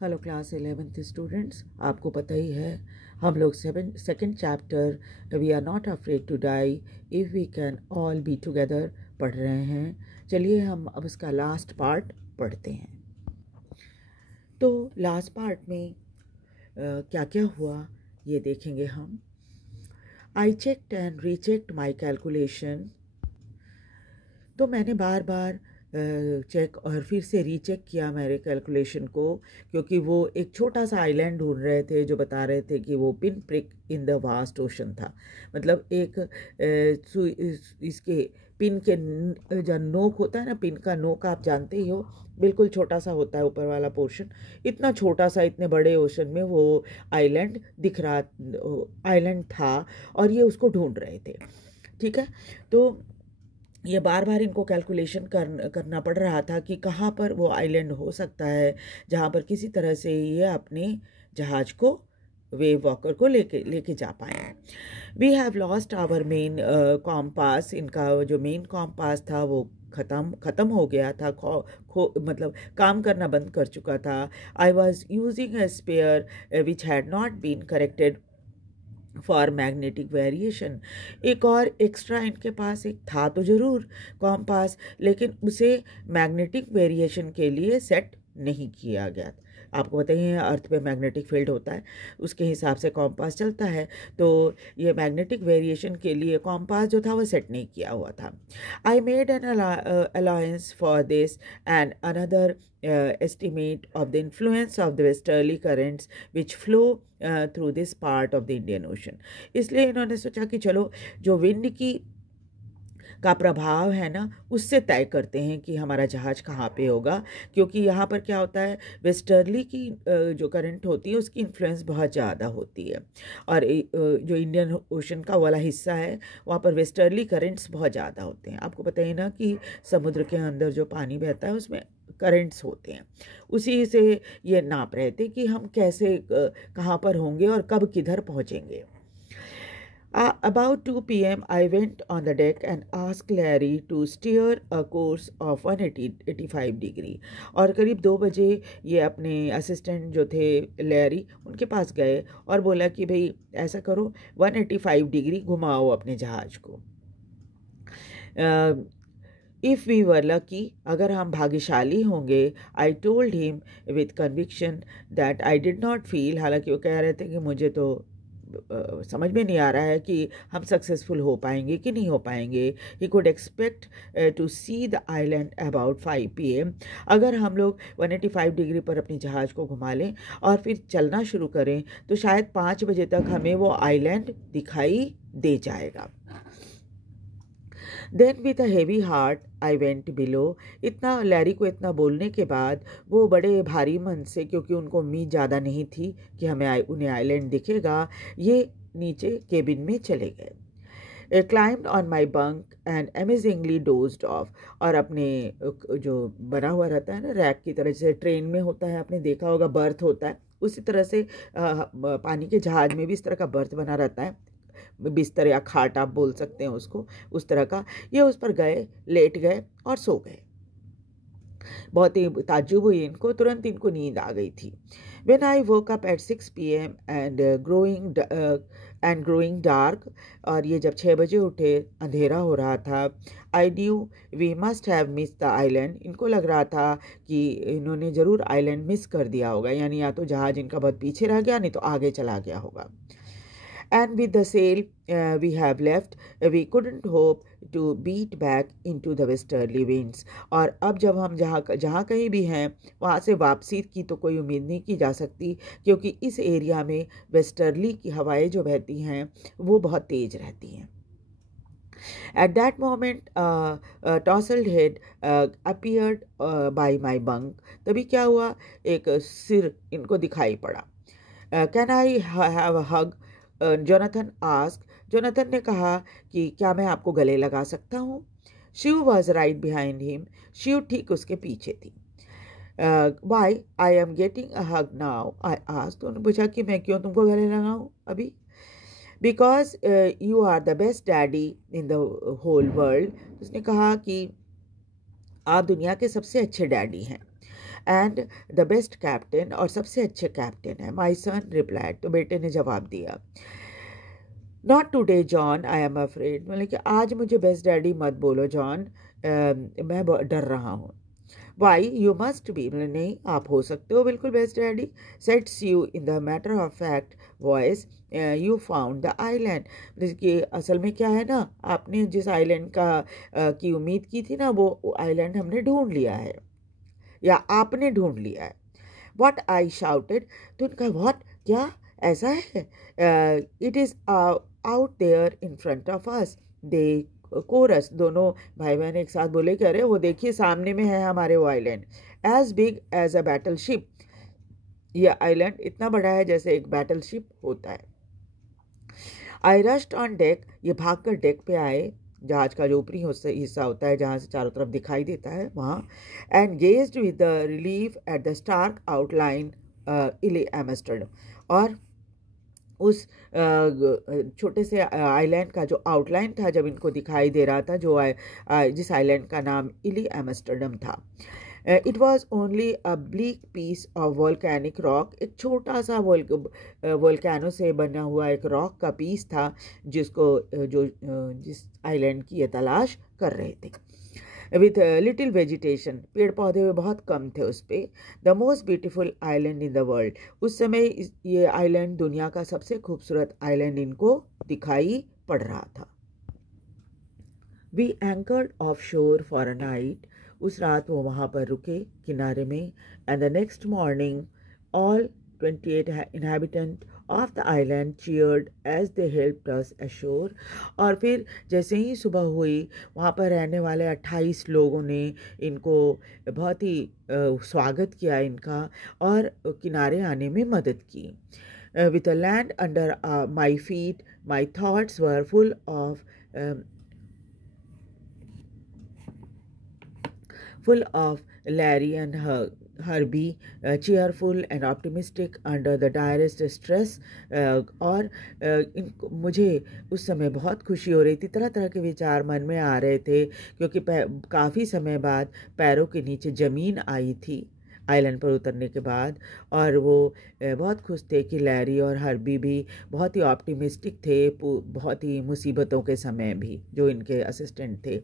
Hello class 11th students, आपको पता ही है हम लोग second chapter we are not afraid to die if we can all be together पढ़ रहे हैं। चलिए हम अब इसका लास्ट पार्ट पढ़ते हैं। तो लास्ट पार्ट में क्या क्या हुआ ये देखेंगे हम। I checked and rechecked my calculation. तो मैंने बार बार चेक और फिर से रीचेक किया मेरे कैलकुलेशन को, क्योंकि वो एक छोटा सा आइलैंड ढूंढ रहे थे जो बता रहे थे कि वो pin prick in the vast ocean था। मतलब एक इसके पिन के जो नोक होता है ना, पिन का नोक आप जानते ही हो, बिल्कुल छोटा सा होता है ऊपर वाला पोर्शन। इतना छोटा सा इतने बड़े ओशन में वो आइलैंड दिख रहा, आइलैंड था और ये उसको ढूंढ रहे थे। ठीक है, तो ये बार बार इनको कैलकुलेशन करना पड़ रहा था कि कहाँ पर वो आइलैंड हो सकता है जहाँ पर किसी तरह से ये अपने जहाज़ को, वेव वॉकर को लेके जा पाए। We have lost our main compass. इनका जो मेन कॉम्पास था वो ख़त्म हो गया था, मतलब काम करना बंद कर चुका था। I was using a spare which had not been corrected for magnetic variation. एक और एक्स्ट्रा इनके पास एक था तो ज़रूर कॉम्पास, लेकिन उसे मैग्नेटिक वेरिएशन के लिए सेट नहीं किया गया। आपको बताइए अर्थ पे मैग्नेटिक फील्ड होता है, उसके हिसाब से कॉम्पास चलता है। तो ये मैग्नेटिक वेरिएशन के लिए कॉम्पास जो था वो सेट नहीं किया हुआ था। I made an alliance for this and another estimate of the influence of the westerly currents which flow through this part of the Indian Ocean। इसलिए इन्होंने सोचा कि चलो जो विंड का प्रभाव है ना, उससे तय करते हैं कि हमारा जहाज़ कहाँ पे होगा, क्योंकि यहाँ पर क्या होता है, वेस्टर्ली की जो करंट होती है उसकी इन्फ्लुएंस बहुत ज़्यादा होती है। और जो इंडियन ओशन का वाला हिस्सा है वहाँ पर वेस्टर्ली करंट्स बहुत ज़्यादा होते हैं। आपको पता ही ना कि समुद्र के अंदर जो पानी बहता है उसमें करंट्स होते हैं। उसी से ये नाप रहे थे कि हम कैसे कहाँ पर होंगे और कब किधर पहुँचेंगे। About 2 p.m. I went on the deck and asked Larry to steer a course of 185 degree। और करीब 2 बजे ये अपने असिस्टेंट जो थे लैरी, उनके पास गए और बोला कि भाई ऐसा करो 185 डिग्री घुमाओ अपने जहाज़ को। इफ़ वी वर लकी, अगर हम भाग्यशाली होंगे, I told him with conviction that I did not feel, हालांकि वो कह रहे थे कि मुझे तो समझ में नहीं आ रहा है कि हम सक्सेसफुल हो पाएंगे कि नहीं हो पाएंगे। He could expect to see the island about 5 PM। अगर हम लोग 185 डिग्री पर अपनी जहाज़ को घुमा लें और फिर चलना शुरू करें तो शायद 5 बजे तक हमें वो आइलैंड दिखाई दे जाएगा। Then with a heavy heart I went below. इतना लैरी को इतना बोलने के बाद वो बड़े भारी मन से, क्योंकि उनको उम्मीद ज़्यादा नहीं थी कि उन्हें आइलैंड दिखेगा, ये नीचे केबिन में चले गए। Climbed on my bunk and amazingly dozed of. और अपने जो बना हुआ रहता है ना रैक की तरह, जैसे ट्रेन में होता है, आपने देखा होगा बर्थ होता है, उसी तरह से पानी के जहाज़ में भी इस तरह का बर्थ बना रहता है, बिस्तर या खाट आप बोल सकते हैं उसको, उस तरह का। ये उस पर गए, लेट गए और सो गए। बहुत ही ताज्जुब हुई इनको, तुरंत इनको नींद आ गई थी। When I woke up at 6 PM and growing dark, और ये जब 6 बजे उठे, अंधेरा हो रहा था, I knew we must have missed the island। इनको लग रहा था कि इन्होंने ज़रूर आइलैंड मिस कर दिया होगा, यानी या तो जहाज़ इनका बहुत पीछे रह गया, नहीं तो आगे चला गया होगा। And with the sail we have left, we couldn't hope to beat back into the westerly winds। और अब जब हम जहाँ कहीं भी हैं वहाँ से वापसी की तो कोई उम्मीद नहीं की जा सकती, क्योंकि इस एरिया में वेस्टर्ली की हवाएं जो बहती हैं वो बहुत तेज़ रहती हैं। At that moment a tousled head appeared by my bunk। तभी क्या हुआ, एक सिर इनको दिखाई पड़ा। Can I have a hug? Jonathan ask. Jonathan ने कहा कि क्या मैं आपको गले लगा सकता हूँ। Shiv was right behind him. Shiv ठीक उसके पीछे थी। Why I am getting a hug now, I ask. तो उन्होंने पूछा कि मैं क्यों तुमको गले लगाऊँ अभी। Because you are the best daddy in the whole world. उसने कहा कि आप दुनिया के सबसे अच्छे डैडी हैं। एंड द बेस्ट कैप्टन, और सबसे अच्छे कैप्टन है। माई सन रिप्लाइड, तो बेटे ने जवाब दिया, not today John, I am afraid, मतलब कि आज मुझे बेस्ट डैडी मत बोलो जॉन, मैं डर रहा हूँ। वाई, यू मस्ट बी, मतलब नहीं आप हो सकते हो बिल्कुल best daddy. Sets you in the matter of fact voice, you found the island, कि असल में क्या है ना, आपने जिस आइलैंड का की उम्मीद की थी ना, वो आइलैंड हमने ढूंढ लिया है, या आपने ढूंढ लिया है। वॉट, आई शाउटेड, तो उनका वॉट, क्या ऐसा है, it is out there in front of us, they chorus, दोनों भाई बहन एक साथ बोले, कह रहे वो देखिए सामने में है हमारे वो island, as big as a battle ship, यह आइलैंड इतना बड़ा है जैसे एक बैटल शिप होता है। आई रश्ड ऑन डेक, ये भाग कर डेक पे आए, जहाज का जो ऊपरी हिस्सा होता है जहाँ से चारों तरफ दिखाई देता है वहाँ, and gazed with the relief at the stark outline Ile Amsterdam, और उस छोटे से आइलैंड का जो आउटलाइन था जब इनको दिखाई दे रहा था, जो जिस आइलैंड का नाम इली एमस्टर्डम था। It was only a bleak piece of volcanic rock, एक छोटा सा वोल्केनो से बना हुआ एक रॉक का पीस था, जिसको जिस आइलैंड की ये तलाश कर रहे थे। विथ लिटिल वेजिटेशन, पेड़ पौधे बहुत कम थे उस पर। The most beautiful island in the world, उस समय ये आइलैंड दुनिया का सबसे खूबसूरत आइलैंड इनको दिखाई पड़ रहा था। वी एंकर्ड ऑफ शोर फॉर अ नाइट, उस रात वो वहाँ पर रुके किनारे में। And the next morning all 28 inhabitants of the island cheered as they helped us ashore, और फिर जैसे ही सुबह हुई वहाँ पर रहने वाले 28 लोगों ने इनको बहुत ही स्वागत किया इनका, और किनारे आने में मदद की। With a land under my feet, my thoughts were full of Larry and Herbie, cheerful and optimistic under the direst stress, और मुझे उस समय बहुत खुशी हो रही थी, तरह तरह के विचार मन में आ रहे थे, क्योंकि काफ़ी समय बाद पैरों के नीचे ज़मीन आई थी आइलैंड पर उतरने के बाद, और वो बहुत खुश थे कि लैरी और हर्बी भी बहुत ही ऑप्टिमिस्टिक थे, बहुत ही मुसीबतों के समय भी, जो इनके असिस्टेंट थे।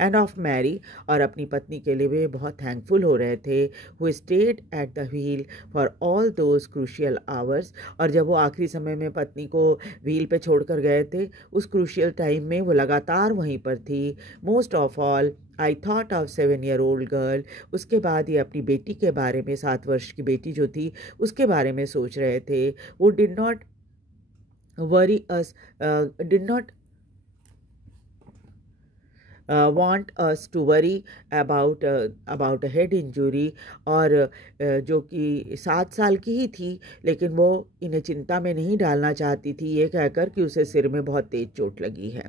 एंड ऑफ मैरी, और अपनी पत्नी के लिए भी बहुत थैंकफुल हो रहे थे, who stayed at the wheel for all those crucial hours, और जब वो आखिरी समय में पत्नी को व्हील पे छोड़कर गए थे, उस क्रूशियल टाइम में वो लगातार वहीं पर थी। Most of all I thought of 7-year-old girl, उसके बाद ये अपनी बेटी के बारे में, 7 वर्ष की बेटी जो थी उसके बारे में सोच रहे थे। वो did not want us to worry about a head injury, और जो कि 7 साल की ही थी, लेकिन वो इन्हें चिंता में नहीं डालना चाहती थी ये कहकर कि उसे सिर में बहुत तेज चोट लगी है।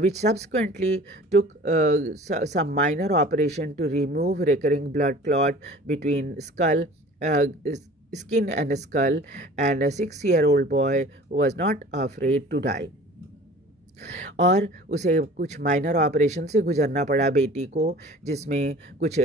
which subsequently took some minor operation to remove recurring blood clot between skin and skull, and a 6-year-old boy who was not afraid to die, और उसे कुछ माइनर ऑपरेशन से गुजरना पड़ा बेटी को, जिसमें कुछ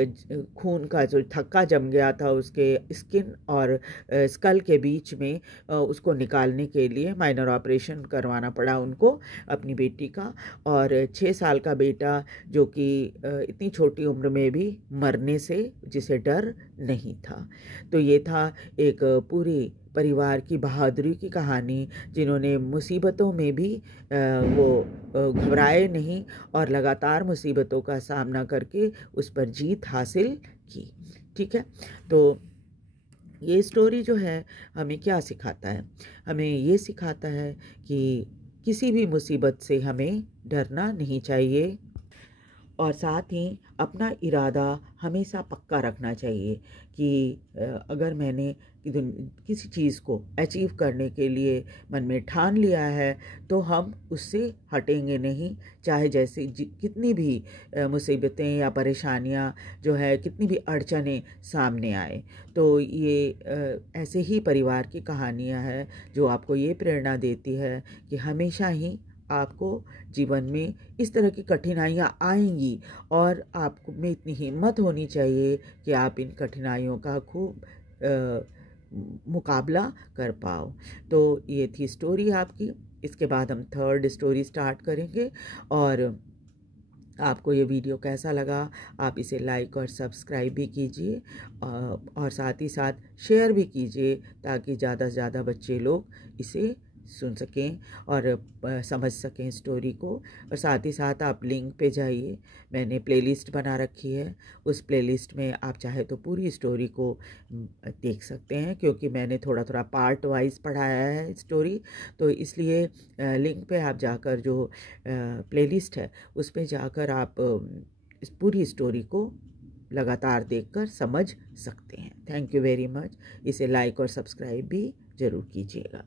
खून का जो थक्का जम गया था उसके स्किन और स्कल के बीच में, उसको निकालने के लिए माइनर ऑपरेशन करवाना पड़ा उनको अपनी बेटी का। और 6 साल का बेटा जो कि इतनी छोटी उम्र में भी मरने से जिसे डर नहीं था। तो ये था एक पूरी परिवार की बहादुरी की कहानी, जिन्होंने मुसीबतों में भी वो घबराए नहीं और लगातार मुसीबतों का सामना करके उस पर जीत हासिल की। ठीक है, तो ये स्टोरी जो है हमें क्या सिखाता है? हमें ये सिखाता है कि किसी भी मुसीबत से हमें डरना नहीं चाहिए, और साथ ही अपना इरादा हमेशा पक्का रखना चाहिए कि अगर मैंने किसी चीज़ को अचीव करने के लिए मन में ठान लिया है तो हम उससे हटेंगे नहीं, चाहे जैसे कितनी भी मुसीबतें या परेशानियां जो है, कितनी भी अड़चनें सामने आए। तो ये ऐसे ही परिवार की कहानियां हैं जो आपको ये प्रेरणा देती है कि हमेशा ही आपको जीवन में इस तरह की कठिनाइयाँ आएंगी और आपको में इतनी हिम्मत होनी चाहिए कि आप इन कठिनाइयों का खूब मुकाबला कर पाओ। तो ये थी स्टोरी आपकी। इसके बाद हम थर्ड स्टोरी स्टार्ट करेंगे। और आपको ये वीडियो कैसा लगा, आप इसे लाइक और सब्सक्राइब भी कीजिए और साथ ही साथ शेयर भी कीजिए ताकि ज़्यादा से ज़्यादा बच्चे लोग इसे सुन सकें और समझ सकें स्टोरी को। और साथ ही साथ आप लिंक पे जाइए, मैंने प्लेलिस्ट बना रखी है, उस प्लेलिस्ट में आप चाहे तो पूरी स्टोरी को देख सकते हैं, क्योंकि मैंने थोड़ा थोड़ा पार्ट वाइज पढ़ाया है स्टोरी। तो इसलिए लिंक पे आप जाकर जो प्लेलिस्ट है उस पे जाकर आप इस पूरी स्टोरी को लगातार देखकर समझ सकते हैं। Thank you very much. इसे लाइक और सब्सक्राइब भी ज़रूर कीजिएगा।